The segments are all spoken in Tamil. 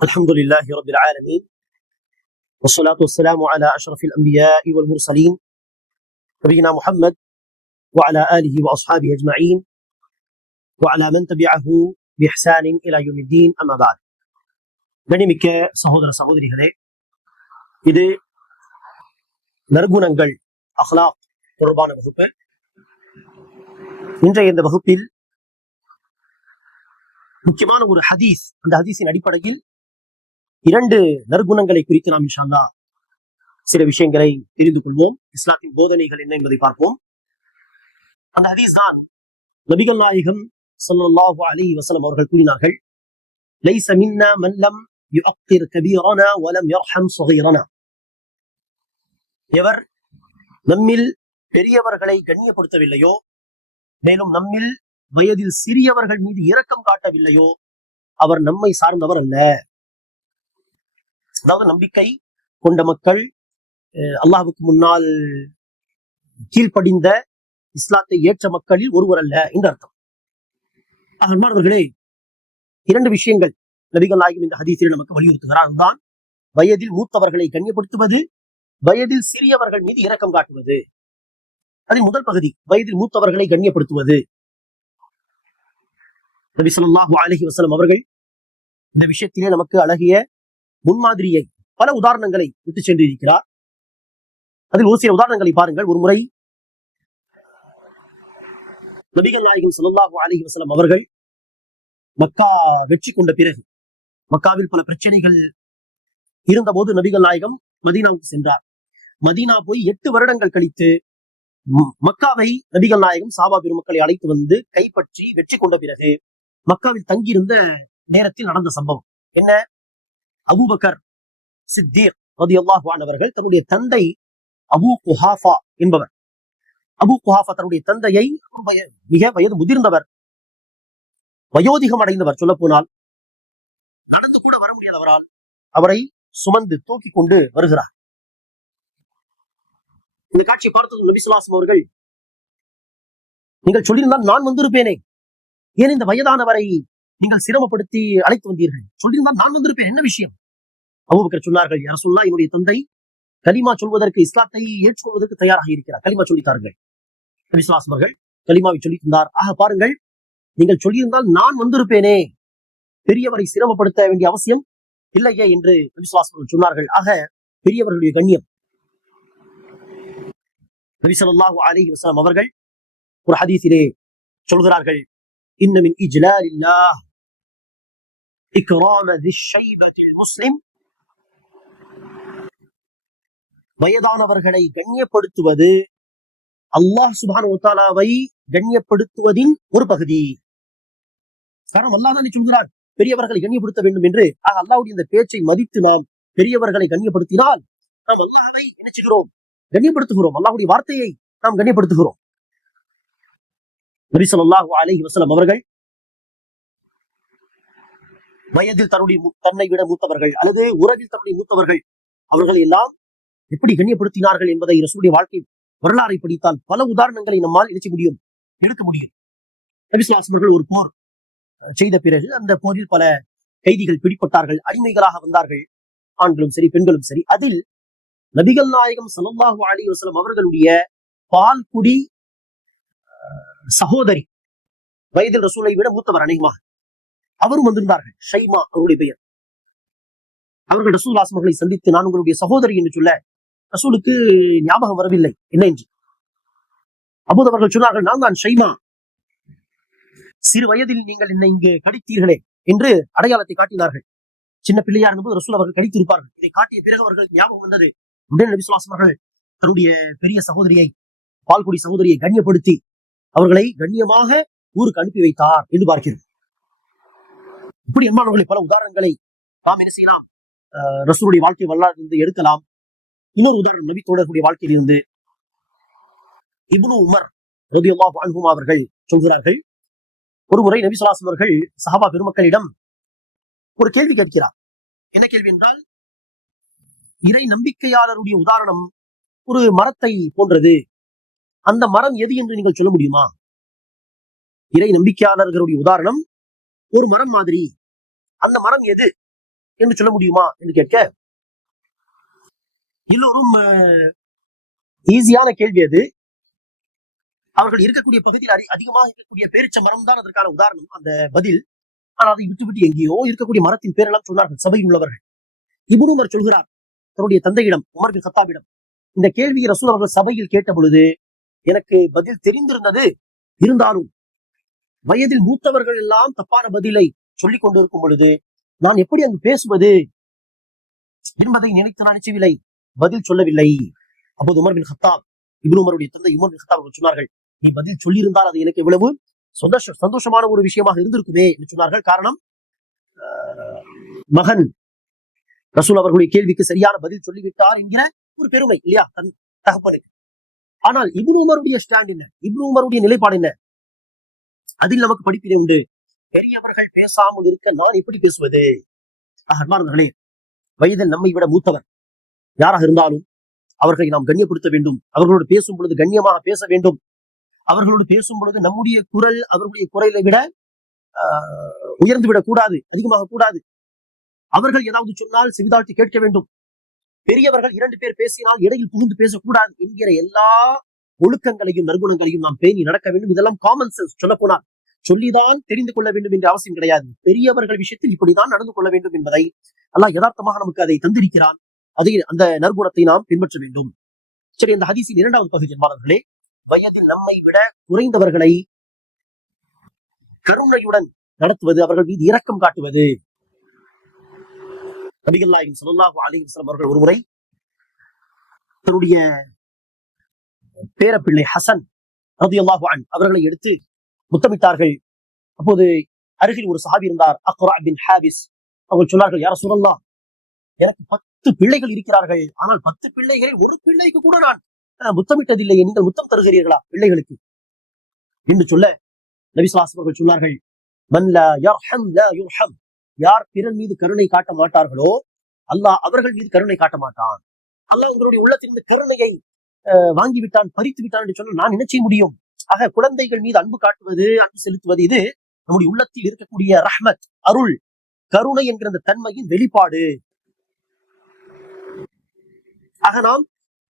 الحمد لله رب العالمين والصلاة والسلام على أشرف الأنبياء والمرسلين نبينا محمد وعلى آله وأصحابه أجمعين وعلى من تبعه بإحسان إلى يوم الدين أما بعد. கண்ணியமிக்க சகோதர சகோதரிகளே, இது நற்குணங்கள் அஹ்லாக் தொடர்பான வகுப்பு. இன்றைய இந்த வகுப்பில் முக்கியமான ஒரு ஹதீஸ், அந்த ஹதீஸின் அடிப்படையில் இரண்டு நற்குணங்களை குறித்து நாம் இன்ஷா அல்லாஹ் சில விஷயங்களை தெரிந்து கொள்வோம். இஸ்லாத்தின் போதனைகள் என்ன என்பதை பார்ப்போம். அந்த ஹதீஸ் தான் நபிகள் நாயகம் ஸல்லல்லாஹு அலைஹி வஸல்லம் அவர்கள் கூறினார்கள், லைஸ மின்னா மன் லம் யுஅக்கிர் கபீரனா வ லம் யர்ஹம் ஸகீரனா. எவர் நம்மில் பெரியவர்களை கண்ணியப்படுத்தவில்லையோ, மேலும் நம்மில் வயதில் சிறியவர்கள் மீது இரக்கம் காட்டவில்லையோ, அவர் நம்மை சார்ந்தவர் அல்ல. அதாவது நம்பிக்கை கொண்ட மக்கள், அல்லாஹ்வுக்கு முன்னால் கீழ்ப்படிந்த இஸ்லாத்தை ஏற்ற மக்களில் ஒருவர் அல்ல என்று அர்த்தம். அன்பானவர்களே, இரண்டு விஷயங்கள் நபிகள் நாயகம் இந்த ஹதீஸில் நமக்கு வலியுறுத்துகிறார். அதுதான் வயதில் மூத்தவர்களை கண்ணியப்படுத்துவது, வயதில் சிறியவர்கள் மீது இரக்கம் காட்டுவது. அதில் முதல் பகுதி வயதில் மூத்தவர்களை கண்ணியப்படுத்துவது. நபி ஸல்லல்லாஹு அலைஹி வஸல்லம் அவர்கள் இந்த விஷயத்திலே நமக்கு அழகிய முன்மாதிரியை, பல உதாரணங்களை விட்டு சென்றிருக்கிறார். அதில் ஒரு சில உதாரணங்களை பாருங்கள். ஒரு முறை நபிகள் நாயகம் ஸல்லல்லாஹு அலைஹி வஸல்லம் அவர்கள் மக்கா வெற்றி கொண்ட பிறகு, மக்காவில் பல பிரச்சனைகள் இருந்தபோது நபிகள் நாயகம் மதீனாவுக்கு சென்றார். மதீனா போய் 8 வருடங்கள் கழித்து மக்காவை நபிகள் நாயகம் சஹாபா பெருமக்களை அழைத்து வந்து கைப்பற்றி வெற்றி கொண்ட பிறகு மக்காவில் தங்கியிருந்த நேரத்தில் நடந்த சம்பவம் என்ன? அபூபக்கர் சித்தீக் ரலியல்லாஹு அன்ஹு அவர்கள் தன்னுடைய தந்தை அபூ குஹாஃபா என்பவர், அபூ குஹாஃபா தன்னுடைய தந்தையை, மிக வயது முதிர்ந்தவர், வயோதிகம் அடைந்தவர், சொல்ல போனால் நடந்து கூட வர முடியாதவரால் அவரை சுமந்து தூக்கி கொண்டு வருகிறார். இந்த காட்சியை பார்த்தது நபி ஸல்லல்லாஹு அலைஹி அவர்கள், நீங்கள் சொல்லியிருந்தால் நான் வந்திருப்பேனே, ஏன் இந்த வயதானவரை நீங்கள் சிரமப்படுத்தி அழைத்து வந்தீர்கள்? சொல்லியிருந்தால் நான் வந்திருப்பேன், என்ன விஷயம்? அபூபக்கர் சொன்னார்கள், யா ரசூலல்லாஹ், என்னுடைய தந்தை கலிமா சொல்வதற்கு, இஸ்லாத்தை ஏற்றுக்கொள்வதற்கு தயாராக இருக்கிறார். கலிமா சொல்லித்தார்கள். நபி ஸல்லல்லாஹு அலைஹி அவர்கள் கலிமாவை சொல்லித் தந்தார். ஆக பாருங்கள், நீங்கள் சொல்லியிருந்தால் நான் வந்திருப்பேனே, பெரியவரை சிரமப்படுத்த வேண்டிய அவசியம் இல்லையே என்று நபி ஸல்லல்லாஹு அலைஹி வஸல்லம் சொன்னார்கள். ஆக பெரியவர்களுடைய கண்ணியம். நபி ஸல்லல்லாஹு அலைஹி வஸல்லம் அவர்கள் ஒரு ஹதீஸிலே சொல்கிறார்கள், இன்ன மின் இஜ்லாலில்லாஹ் இக்ராம திஷ் ஷைபத்தில் முஸ்லிம். வயதானவர்களை கண்ணியப்படுத்துவது அல்லாஹ் சுப்ஹானஹு வ தஆலாவை கண்ணியப்படுத்துவதின் ஒரு பகுதி. காரணம், அல்லாஹ் தான் சொல்கிறான் பெரியவர்களை கண்ணியப்படுத்த வேண்டும் என்று. அல்லாஹ்வுடைய இந்த பேச்சை மதித்து நாம் பெரியவர்களை கண்ணியப்படுத்தினால் நாம் அல்லாஹ்வை என்ன செய்கிறோம்? கண்ணியப்படுத்துகிறோம். அல்லாஹ்வுடைய வார்த்தையை நாம் கண்ணியப்படுத்துகிறோம். நபி ஸல்லல்லாஹு அலைஹி வஸல்லம் அவர்கள் வயதில் தன்னை விட மூத்தவர்கள் அல்லது உறவில் தன்னுடைய மூத்தவர்கள், அவர்களை எல்லாம் எப்படி கண்ணியப்படுத்தினார்கள் என்பதை ரசூலுடைய வாழ்க்கை வரலாறை படித்தால் பல உதாரணங்களை நம்மால் எடுக்க முடியும். நபி ஸல்லல்லாஹு அலைஹி அவர்கள் ஒரு போர் செய்த பிறகு அந்த போரில் பல கைதிகள் பிடிப்பட்டார்கள், அடிமைகளாக வந்தார்கள், ஆண்களும் சரி பெண்களும் சரி. அதில் நபிகள் நாயகம் ஸல்லல்லாஹு அலைஹி வஸல்லம் அவர்களுடைய பால்குடி சகோதரி, வயதில் ரசூலை விட மூத்தவர் அநேகமாக, அவரும் வந்திருந்தார்கள். ஷைமா அவருடைய பெயர். அவர்கள் ரசூலுல்லாஹி அவர்களை சந்தித்து, நான் உங்களுடைய சகோதரி என்று சொல்ல ரசூலுக்கு ஞாபகம் வரவில்லை என்ன என்று. அப்போது அவர்கள் சொன்னார்கள், நான் தான் ஷைமா, சிறு வயதில் நீங்கள் என்னை இங்கு கடித்தீர்களே என்று அடையாளத்தை காட்டினார்கள். சின்ன பிள்ளையா இருந்தபோது ரசூல் அவர்கள் கடித்திருப்பார்கள். இதை காட்டிய பிறகு அவர்கள் ஞாபகம் வந்தது. உடனே நபி ஸல்லல்லாஹு அலைஹி அவர்கள் தன்னுடைய பெரிய சகோதரியை, பால்குடி சகோதரியை கண்ணியப்படுத்தி அவர்களை கண்ணியமாக ஊருக்கு அனுப்பி வைத்தார் என்று பார்க்கிறோம். இப்படி அன்பானவர்களை பல உதாரணங்களை நாம் என்ன செய்யலாம்? ரசூலுடைய வாழ்க்கை வரலாறு எடுக்கலாம். இன்னொரு உதாரணம் நபி தோழர்களுடைய வாழ்க்கையில் இருந்து இப்னு உமர் ரலியல்லாஹு அன்ஹுமா அவர்கள் சொல்கிறார்கள், ஒரு முறை நபி ஸல்லல்லாஹு அலைஹி அவர்கள் சஹாபா பெருமக்களிடம் ஒரு கேள்வி கேட்கிறார். என்ன கேள்வி என்றால், இறை நம்பிக்கையாளருடைய உதாரணம் ஒரு மரத்தை போன்றது, அந்த மரம் எது என்று நீங்கள் சொல்ல முடியுமா? இறை நம்பிக்கையாளர்களுடைய உதாரணம் ஒரு மரம் மாதிரி, அந்த மரம் எது என்று சொல்ல முடியுமா என்று கேட்க, எல்லோரும் ஈஸியான கேள்வி அது. அவர்கள் இருக்கக்கூடிய பகுதியில் அதிகமாக இருக்கக்கூடிய பேரிச்ச மரம் தான் அதற்கான உதாரணம், அந்த பதில். ஆனால் அதை விட்டு எங்கேயோ இருக்கக்கூடிய மரத்தின் பேரெல்லாம் சொன்னார்கள் சபையில் உள்ளவர்கள். இப்னு உமர் சொல்கிறார் தன்னுடைய தந்தையிடம், உமர் பின் கத்தாபிடம், இந்த கேள்வியை ரசூல் அவர்கள் சபையில் கேட்ட பொழுது எனக்கு பதில் தெரிந்திருந்தது. இருந்தாலும் வயதில் மூத்தவர்கள் எல்லாம் தப்பான பதிலை சொல்லிக் கொண்டிருக்கும் பொழுது நான் எப்படி அங்கு பேசுவது என்பதை நினைத்து நான் நினைச்சவில்லை, பதில் சொல்லவில்லை. அப்போது உமர் பின் கத்தாப், இப்னு உமருடைய தந்தை உமர் பின் கத்தாப் அவர்கள் சொன்னார்கள், நீ பதில் சொல்லியிருந்தால் அது எனக்கு எவ்வளவு சந்தோஷமான ஒரு விஷயமாக இருந்திருக்குமே என்று சொன்னார்கள். காரணம், மகன் ரசூல் அவர்களுடைய கேள்விக்கு சரியான பதில் சொல்லிவிட்டார் என்கிற ஒரு பெருமை இல்லையா தன் தகப்பனுக்கு. ஆனால் இப்னு உமருடைய ஸ்டாண்ட் என்ன, இப்னு உமருடைய நிலைப்பாடு என்ன, அதில் நமக்கு படிப்பினை உண்டு. பெரியவர்கள் பேசாமல் இருக்க நான் எப்படி பேசுவது? அன்பார்ந்தவர்களே, வயதில் நம்மை விட மூத்தவர் யாராக இருந்தாலும் அவர்களை நாம் கண்ணியப்படுத்த வேண்டும். அவர்களோடு பேசும் பொழுது கண்ணியமாக பேச வேண்டும். அவர்களோடு பேசும் பொழுது நம்முடைய குரல் அவர்களுடைய குரலை விட உயர்ந்து விடக் கூடாது, அதிகமாக கூடாது. அவர்கள் ஏதாவது சொன்னால் செவிதாழ்த்தி கேட்க வேண்டும். பெரியவர்கள் 2 பேர் பேசினால் இடையில் புகுந்து பேசக்கூடாது என்கிற எல்லா ஒழுக்கங்களையும் நற்குணங்களையும் நாம் பேணி நடக்க வேண்டும். இதெல்லாம் காமன் சென்ஸ். சொல்லப்போனால் சொல்லிதான் தெரிந்து கொள்ள வேண்டும் என்ற அவசியம் கிடையாது. பெரியவர்கள் விஷயத்தில் இப்படிதான் நடந்து கொள்ள வேண்டும் என்பதை அல்லாஹ் யதார்த்தமாக நமக்கு அதை தந்திருக்கிறான். அதை அந்த நற்குணத்தை நாம் பின்பற்ற வேண்டும். சரி, அந்த ஹதீஸின் 2வது பகுதி என்பார்களே, வயதில் நம்மை விட குறைந்தவர்களை கருணையுடன் நடத்துவது, அவர்கள் மீது இரக்கம் காட்டுவது. நபிகள் நாயகம் ஸல்லல்லாஹு அலைஹி வஸல்லம் அவர்கள் ஒருமுறை தன்னுடைய பேரப்பிள்ளை ஹசன் ரலியல்லாஹு அன்ஹு அவர்களை எடுத்து முத்தமிட்டார்கள். அப்போது அருகில் ஒரு சஹாபி இருந்தார், அக்ரா பின் ஹாபிஸ். அவர்கள் சொன்னார்கள், யா ரசூலல்லாஹ், எனக்கு 10 பிள்ளைகள் இருக்கிறார்கள், ஆனால் 10 பிள்ளைகளில் ஒரு பிள்ளைக்கு கூட நான் முத்தமிட்டதில்லையே, நீங்கள் முத்தம் தருகிறீர்களா பிள்ளைகளுக்கு என்று சொல்ல, நபி ஸல்லல்லாஹு அலைஹி வஸல்லம் சொன்னார்கள், மன் லா யர்ஹம் லா யுர்ஹம், யார் பிறர் மீது கருணை காட்ட மாட்டார்களோ அல்லாஹ் அவர்கள் மீது கருணை காட்ட மாட்டான். அல்லாஹ் உங்களுடைய உள்ளத்திலிருந்து கருணையை வாங்கிவிட்டான், பறித்து விட்டான் என்று சொன்னால் நான் என்ன செய்ய முடியும்? ஆக குழந்தைகள் மீது அன்பு காட்டுவது, அன்பு செலுத்துவது, இது நம்முடைய உள்ளத்தில் இருக்கக்கூடிய ரஹ்மத், அருள், கருணை என்கிற அந்த தன்மையின் வெளிப்பாடு. ஆக நாம்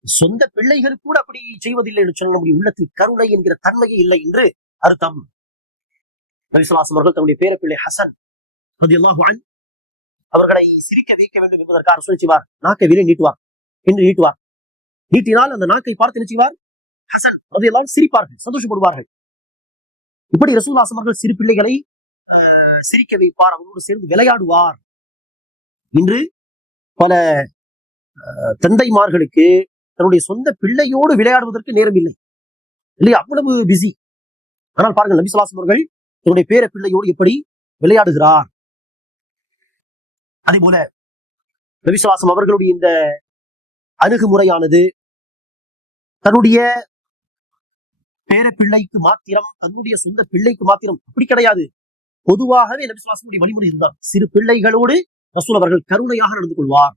சொந்த பிள்ளைகள் கூட அப்படி செய்வதில்லை என்று சொன்னால் நம்முடைய உள்ளத்தில் கருணை என்கிற தன்மையே இல்லை என்று அர்த்தம். நபி ஸல்லல்லாஹு அலைஹி வஸல்லம் அவர்கள் தன்னுடைய பேரப்பிள்ளை ஹசன் ரலியல்லாஹு அன்ஹு அவர்களை சிரிக்க வைக்க வேண்டும் என்பதற்காக ரசூல் செய்வார், நாக்கை வெளியே நீட்டுவார் என்று நீட்டுவார். நீட்டினால் அந்த நாக்கை பார்த்து என்ன செய்வார்? ஹசன் ரலியல்லாஹு அன்ஹு சிரிப்பார்கள், சந்தோஷப்படுவார்கள். இப்படி ரசூலுல்லாஹி ஸல்லல்லாஹு அலைஹி வஸல்லம் அவர்கள் சிறு பிள்ளைகளை சிரிக்க வைப்பார், அவர்களோடு சேர்ந்து விளையாடுவார். இன்று பல தந்தைமார்களுக்கு தன்னுடைய சொந்த பிள்ளையோடு விளையாடுவதற்கு நேரம் இல்லை இல்லையா, அவ்வளவு பிஸி. ஆனால் பாருங்கள், நபி ஸல்லல்லாஹு அலைஹி வஸல்லம் அவர்கள் தன்னுடைய பேர பிள்ளையோடு எப்படி விளையாடுகிறார். அதே போல நபி ஸல்லல்லாஹு அலைஹி வஸல்லம் அவர்களுடைய இந்த அணுகுமுறையானது தன்னுடைய பேர பிள்ளைக்கு மாத்திரம், தன்னுடைய சொந்த பிள்ளைக்கு மாத்திரம் அப்படி கிடையாது. பொதுவாகவே நபி ஸல்லல்லாஹு அலைஹி வஸல்லம் வழிமுறை இதுதான். சிறு பிள்ளைகளோடு ரசூல் அவர்கள் கருணையாக நடந்து கொள்வார்.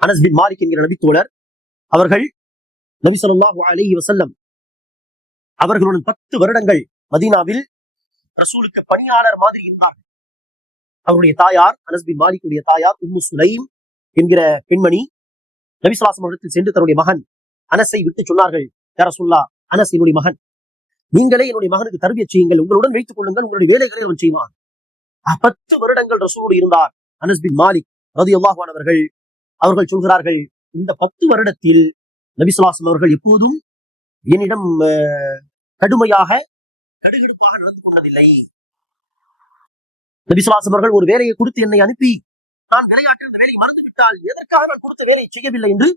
அனஸ் பின் மாலிக் என்கிற நபி தோழர் அவர்கள் நபி ஸல்லல்லாஹு அலைஹி வஸல்லம் அவர்களுடன் 10 வருடங்கள் மதீனாவில் ரசூலுக்கு பணியாளர் மாதிரி இருந்தார்கள். அவருடைய தாயார், அனஸ் பின் மாலிக்குடைய தாயார் உம்மு சுலைம் என்கிற பெண்மணி நபி ஸல்லல்லாஹு அலைஹி வஸல்லம் சென்று தன்னுடைய மகன் அனஸை விட்டு சொன்னார்கள், யா ரசூலுல்லாஹ், அனஸ் என்னுடைய மகன், நீங்களே என்னுடைய மகனுக்கு தர்பியத் செய்யுங்கள், உங்களுடன் வைத்துக் கொள்ளுங்கள், உங்களுடைய வேலைகளை அவன் செய்வான். 10 வருடங்கள் ரசூலோடு இருந்தார் அனஸ் பின் மாலிக் ரலியல்லாஹு அன்ஹு அவர்கள் சொல்கிறார்கள், இந்த 10 வருடத்தில் நபி ஸல்லல்லாஹு அலைஹி வஸல்லம் அவர்கள் எப்போதும் என்னிடம் கடுமையாக கடுகடுப்பாக நடந்து கொண்டதில்லை. நபி ஸல்லல்லாஹு அலைஹி வஸல்லம் அவர்கள் ஒரு வேலையை கொடுத்து என்னை அனுப்பி நான் விளையாட்டில் இந்த வேலையை மறந்து விட்டால் எதற்காக நான் கொடுத்த வேலையை செய்யவில்லை என்று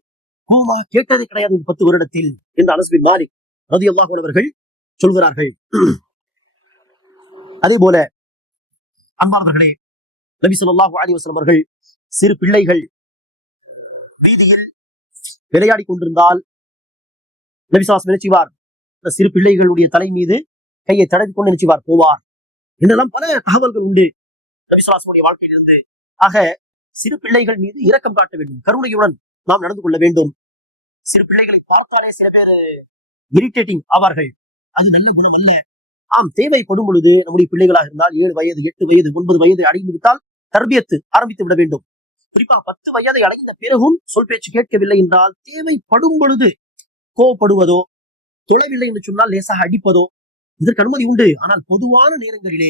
கோமா கேட்டதே கிடையாது இந்த 10 வருடத்தில் என்று அனஸ் பின் மாலிக் ரலியல்லாஹு அன்ஹு அவர்கள் சொல்கிறார்கள். அதே போல அன்பானவர்களே, நபி ஸல்லல்லாஹு அலைஹி வஸல்லம் அவர்கள் சிறு பிள்ளைகள் வீதியில் விளையாடி கொண்டிருந்தால் நபி ஸல்லல்லாஹு அலைஹி வஸல்லம் நினைச்சுவார், இந்த சிறு பிள்ளைகளுடைய தலை மீது கையை தடவி கொண்டு நினைச்சுவார் போவார் என்றெல்லாம் பல தகவல்கள் உண்டு நபி ஸல்லல்லாஹு அலைஹி வஸல்லம் வாழ்க்கையில் இருந்து. ஆக சிறு பிள்ளைகள் மீது இரக்கம் காட்ட வேண்டும், கருணையுடன் நாம் நடந்து கொள்ள வேண்டும். சிறு பிள்ளைகளை பார்த்தாலே சில பேர் இரிட்டேட்டிங் ஆவார்கள், அது நல்ல குணம் அல்ல. ஆம், தேவைப்படும் பொழுது நம்முடைய பிள்ளைகளாக இருந்தால் 7 வயது 8 வயது 9 வயது அடைந்து விட்டால் தர்பியத்து ஆரம்பித்து விட வேண்டும். குறிப்பாக 10 வயதை அடைந்த பிறகும் சொல் பேச்சு கேட்கவில்லை என்றால் தேவைப்படும் பொழுது கோவப்படுவதோ, தொழவில்லை என்று சொன்னால் லேசாக அடிப்பதோ இதற்கு அனுமதி உண்டு. ஆனால் பொதுவான நேரங்களிலே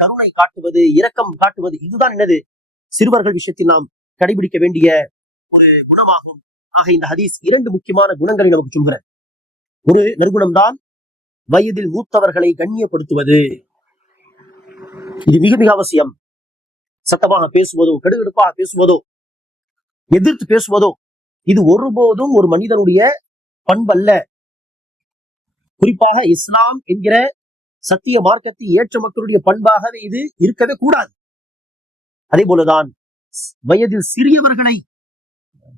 கருணை காட்டுவது, இரக்கம் காட்டுவது, இதுதான் என்னது சிறுவர்கள் விஷயத்தில் நாம் கடைபிடிக்க வேண்டிய ஒரு குணமாகும். ஆக இந்த ஹதீஸ் 2 முக்கியமான குணங்களை நமக்கு சொல்கிறார். ஒரு நற்குணம்தான் வயதில் மூத்தவர்களை கண்ணியப்படுத்துவது. இது மிக மிக அவசியம். சத்தமாக பேசுவதோ, கடுகடுப்பாக பேசுவதோ, எதிர்த்து பேசுவதோ இது ஒருபோதும் ஒரு மனிதனுடைய பண்பல்ல. குறிப்பாக இஸ்லாம் என்கிற சத்திய மார்க்கத்தை ஏற்ற மக்களுடைய பண்பாகவே இது இருக்கவே கூடாது. அதே போலதான் வயதில் சிறியவர்களை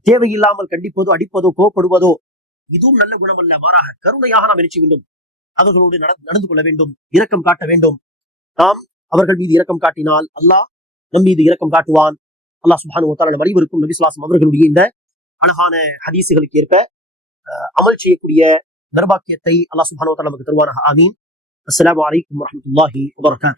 தேவையில்லாமல் கண்டிப்பதோ, அடிப்பதோ, கோப்படுவதோ இதுவும் நல்ல குணம் அல்ல. மாறாக கருணையாக நாம் நினைச்சு வேண்டும், அவர்களோடு நடந்து கொள்ள வேண்டும், இரக்கம் காட்ட வேண்டும். நாம் அவர்கள் மீது இரக்கம் காட்டினால் அல்லாஹ் நம் மீது இரக்கம் காட்டுவான். அல்லாஹ் சுப்ஹானஹு வ தஆலா நம் அனைவருக்கும் நபி ஸல்லல்லாஹு அலைஹி வஸல்லம் அவர்களுடைய இந்த அழகான ஹதீஸுகளுக்கு ஏற்ப அமல் செய்யக்கூடிய நிர்பாக்கியத்தை அல்லாஹ் சுப்ஹானஹு வ தஆலா நமக்கு தருவானாக. ஆமீன். அஸ்ஸலாமு அலைக்கும் வரஹ்மத்துல்லாஹி வ பரகாத்துஹு.